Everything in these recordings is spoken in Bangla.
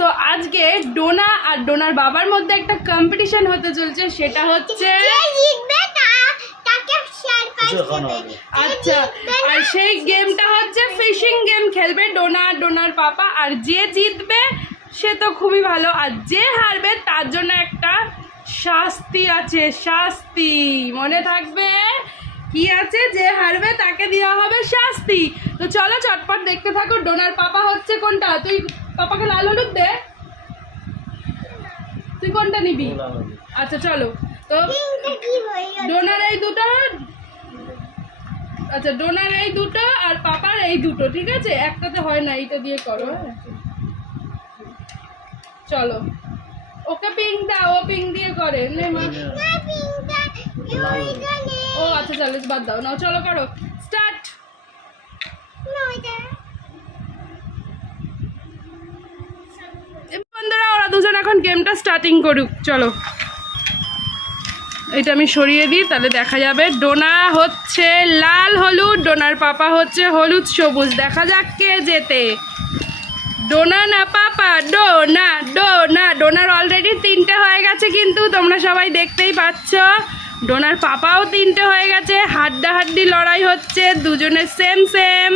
তো আজকে ডোনা আর ডোনার বাবার মধ্যে একটা কম্পিটিশন হতে চলছে, সেটা হচ্ছে আচ্ছা, আর সেই গেমটা হচ্ছে ফিশিং গেম খেলবে ডোনা আর ডোনার পাপা। আর যে জিতবে সে তো খুবই ভালো, আর যে হারবে তার জন্য একটা শাস্তি আছে। শাস্তি মনে থাকবে কি আছে? যে হারবে তাকে দেওয়া হবে শাস্তি। তো চলো চটপট দেখতে থাকো। ডোনার পাপা হচ্ছে কোনটা? তুই পাপাকে লাল হলুদ দে, তুই কোনটা নিবি? আচ্ছা চলো। তো ডোনার এই দুটো, আচ্ছা ডোনার এই দুটো আর পাপার এই দুটো, ঠিক আছে? একটাতে হয় না, এইটা দিয়ে করো। চলো, ওকে পিঙ্ক দাও, ও পিঙ্ক দিয়ে করে। ও আচ্ছা চলো বাদ দাও, নাও চলো করো স্টার্ট। বন্ধুরা ওরা দুজন এখন গেমটা স্টার্টিং করুক। চলো এটা আমি সরিয়ে দিই, তাহলে দেখা যাবে। ডোনা হচ্ছে লাল হলুদ, ডোনার পাপা হচ্ছে হলুদ সবুজ। দেখা যাক কে জেতে, ডোনা না পাপা? ডোনা। ডোনা। ডোনার অলরেডি 3টে হয়ে গেছে, কিন্তু তোমরা সবাই দেখতেই পাচ্ছ। ডোনার পাপাও 3টে হয়ে গেছে। হাড্ডাহাড্ডি লড়াই হচ্ছে, দুজনের সেম সেম।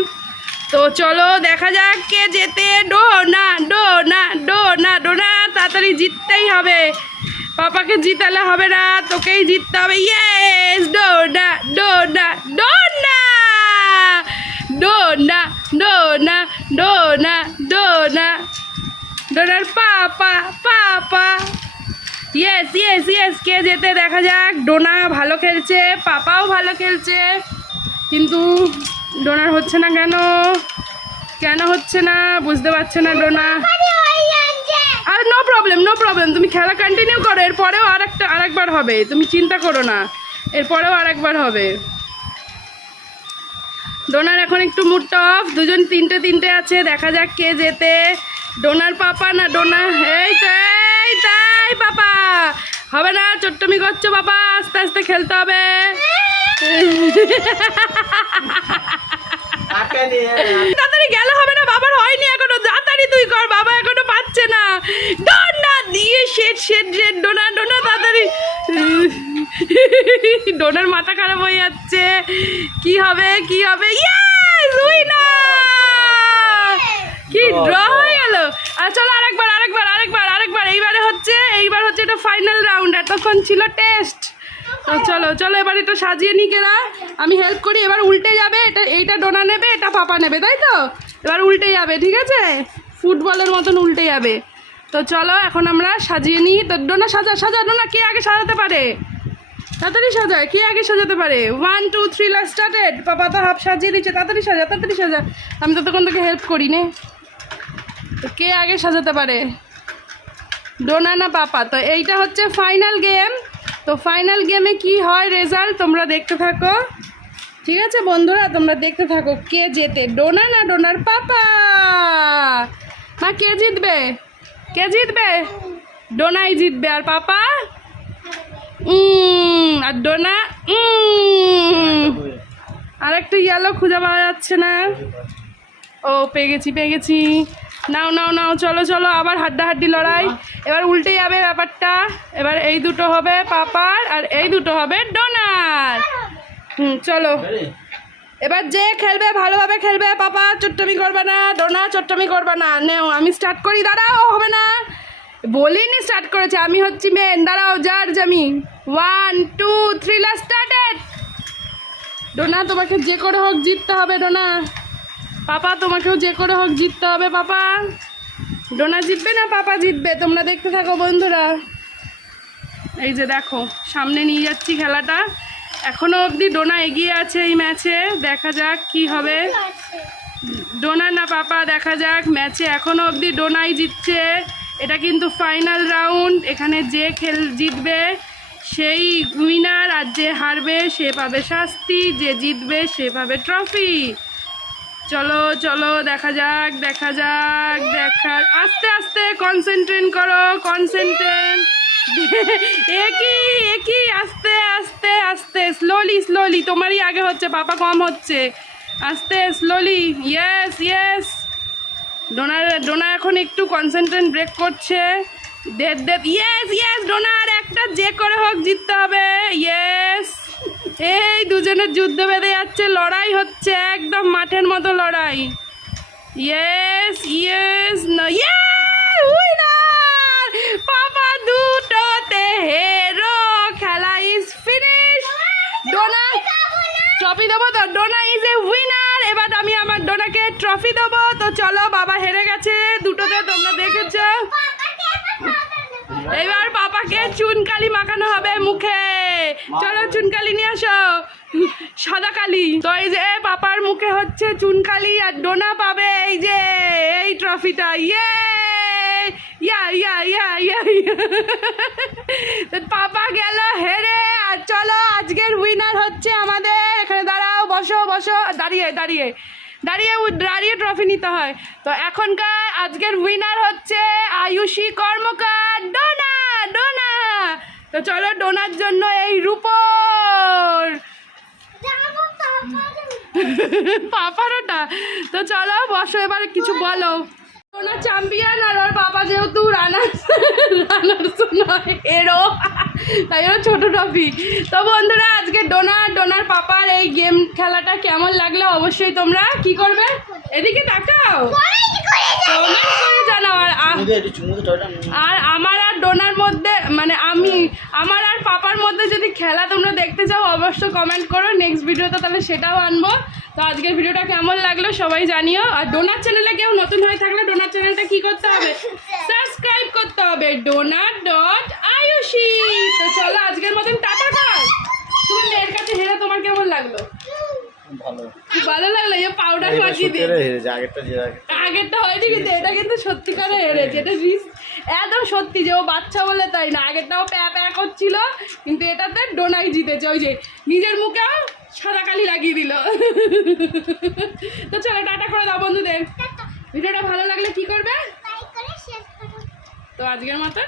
তো চলো দেখা যাক কে জেতে। ডোনা। ডোনা। ডোনা। ডোনা তাড়াতাড়ি জিততেই হবে, পাপাকে জিতালে হবে না, তোকেই জিততে হবে। ইয়েস ডোনা। ডোনা। ডোনা। ডোনা। ডোনা। ডোনা। ডোনা। ডোনার papa. Papa. Yes yes yes. কে যেতে দেখা যাক। ডোনা ভালো খেলছে, পাপাও ভালো খেলছে, কিন্তু ডোনার হচ্ছে না কেন? কেন হচ্ছে না বুঝতে পারছে না ডোনা। আর নো প্রবলেম, নো প্রবলেম, তুমি খেলা কন্টিনিউ করো, এরপরেও আরেকবার হবে, তুমি চিন্তা করো না, এরপরেও আরেকবার হবে। ডোনার এখন একটু মুড অফ, দুজন 3টে আছে, দেখা যাক কে জেতে। ডোনার পাপা না ডোনা? এই তাই পাপা। হবে না, চট্টমি করছো বাবা, আস্তে আস্তে খেলতে হবে। তাড়াতাড়ি গেলে হবে না, বাবার হয়নি এখনো, তাড়াতাড়ি তুই কর, বাবা এখনো পাচ্ছে না। ডোনা দিয়ে শেট শেট শেট। ডোনা। ডোনা তাড়াতাড়ি। ডোনার মাথা খারাপ হয়ে যাচ্ছে, কি হবে কি হবে? Yes winner! কি ড্র হয়ে গেল। আর চলো আরেকবার। এইবার হচ্ছে এটা ফাইনাল রাউন্ড, এতক্ষণ ছিল টেস্ট। তো চলো চলো এবার এটা সাজিয়ে নি কেনা, আমি হেল্প করি। এবার উল্টে যাবে, এইটা ডোনা নেবে, এটা পাপা নেবে, তাই তো? এবার উল্টে যাবে, ঠিক আছে? ফুটবলের মতন উল্টে যাবে। তো চলো এখন আমরা সাজিয়ে নিই। তো ডোনা সাজা। ডোনা কে আগে সাজাতে পারে? তাড়াতাড়ি সাজায়, কে আগে সাজাতে পারে? 1 2 3 লাস্ট স্টার্টেড। পাপা তো হাফ সাজিয়ে দিচ্ছে, তাড়াতাড়ি সাজা। আমি ততক্ষণ তোকে হেল্প করি নে। তো কে আগে সাজাতে পারে, ডোনা না পাপা? তো এইটা হচ্ছে ফাইনাল গেম। তো ফাইনাল গেমে কি হয় রেজাল্ট তোমরা দেখতে থাকো, ঠিক আছে বন্ধুরা? তোমরা দেখতে থাকো কে জেতে, ডোনা না ডোনার পাপা? মা কে জিতবে? ডোনাই জিতবে। আর পাপা আর ডোনা আর একটু ইয়েলো খুঁজে পাওয়া যাচ্ছে না। ও পেয়ে গেছি। নাও চলো আবার হাড্ডাহাড্ডি লড়াই। এবার উল্টে যাবে ব্যাপারটা, এবার এই দুটো হবে পাপার আর এই দুটো হবে ডোনার। চলো এবার যে খেলবে ভালোভাবে খেলবে, পাপা চট্টমি করবে না, ডোনা চট্টমি করবে না। নেও আমি স্টার্ট করি, দাঁড়াও, হবে না বলিনি, স্টার্ট করেছে, আমি হচ্ছি মেন, দাঁড়াও জার্জ আমি। 1 2 3 লাস্ট স্টার্টেড। ডোনা তোমাকে যে করে হোক জিততে হবে, ডোনা। পাপা তোমাকেও যে করে হোক জিততে হবে, পাপা। ডোনা জিতবে না পাপা জিতবে, তোমরা দেখতে থাকো বন্ধুরা। এই যে দেখো সামনে নিয়ে যাচ্ছি খেলাটা, এখনো অবধি ডোনা এগিয়ে আছে এই ম্যাচে। দেখা যাক কি হবে, ডোনা না পাপা, দেখা যাক ম্যাচে এখনো অবধি ডোনাই জিতছে। এটা কিন্তু ফাইনাল রাউন্ড, এখানে যে জিতবে সেই উইনার, আর যে হারবে সে পাবে শাস্তি, যে জিতবে সে পাবে ট্রফি। চলো দেখা যাক। আস্তে আস্তে কনসেন্ট্রেট করো, একই আস্তে স্লোলি। তোমারই আগে হচ্ছে, পাপা কম হচ্ছে। আস্তে স্লোলি। ইয়েস ডোনা এখন একটু কনসেন্ট্রেট ব্রেক করছে। ইয়েস ইয়েস, ডোনা আর একটা যে করে হোক জিততে হবে। ইয়েস, এই দুজনের যুদ্ধ বেঁধে যাচ্ছে, লড়াই হচ্ছে একদম মাঠের মতো লড়াই। ইয়েস ইয়েস না, উইনার পাপা, দুটোতে হেরো, খেলা ইজ ফিনিশ। ডোনা ট্রফি দেবো তো, ডোনা ইজ এ উইনার। এবার আমি আমার ডোনাকে ট্রফি দেবো। তো চলো, বাবা হেরে গেছে দুটোতে, তোমরা দেখেছো। এবার পাপাকে চুনকালি মাখানো হবে মুখে। চলো চুনকালি নিয়ে আসো, সাদা কালি। তো এই যে পাপার মুখে হচ্ছে চুনকালি, আর ডোনা পাবে এই যে এই ট্রফিটা। ইয়ে ইয়া ইয়া ইয়া ইয়া, পাপা গেল হেরে। আর চলো, আজকের উইনার হচ্ছে আমাদের, এখানে দাঁড়াও, বসো বসো, দাঁড়িয়ে দাঁড়িয়ে দাঁড়িয়ে দাঁড়িয়ে ট্রফি নিতে হয়। তো এখনকার আজকের উইনার হচ্ছে আয়ুষী কর্মকার, ডোনা ডোনা। তো চলো, ডোনার জন্য এই রূপোর পাপার ওটা। তো চলো বসো, এবার কিছু বলো। ডোনা চ্যাম্পিয়ন, আর ওর বাবা যেহেতু রানার্স নয়, এরও তাই ওর ছোট ট্রফি। তো বন্ধুরা, আজকে ডোনার পাপার এই গেম খেলাটা কেমন লাগলো অবশ্যই তোমরা কি করবে, এদিকে তাকাও, কমেন্ট করে জানাও। আর আমার আর ডোনার মধ্যে, মানে আমার আর পাপার মধ্যে যদি খেলা তোমরা দেখতে চাও অবশ্যই কমেন্ট করো, নেক্সট ভিডিওতে তাহলে সেটাও আনবো। তো আজকের ভিডিওটা কেমন লাগলো সবাই জানিও। আর ডোনার চ্যানেলে কেউ নতুন হয়ে থাকলে ডোনার চ্যানেলটা কি করতে হবে, সাবস্ক্রাইব করতে হবে, ডোনা.আয়ুষী। তো চলো, আজকের মতন টাটা কর। তুমি মেয়ের কাছে হেরে তোমার কেমন লাগলো? ভালো লাগলো, এই পাউডার মাখিয়ে দিয়ে। আগেরটা হয়নি, কিন্তু এটা কিন্তু সত্যিকারে হেরেছে, এটা একদম সত্যি যে ও বাচ্চা বলে তাই না। আগেরটাও প্যা প্যা করছিল, কিন্তু এটাতে ডোনাই জিতেছে। ওই যে নিজের মুখেও সাদা কালি লাগিয়ে দিল। তো চলো, টাটা করে দাও বন্ধুদের। ভিডিওটা ভালো লাগলে কি করবে? তো আজকের মতন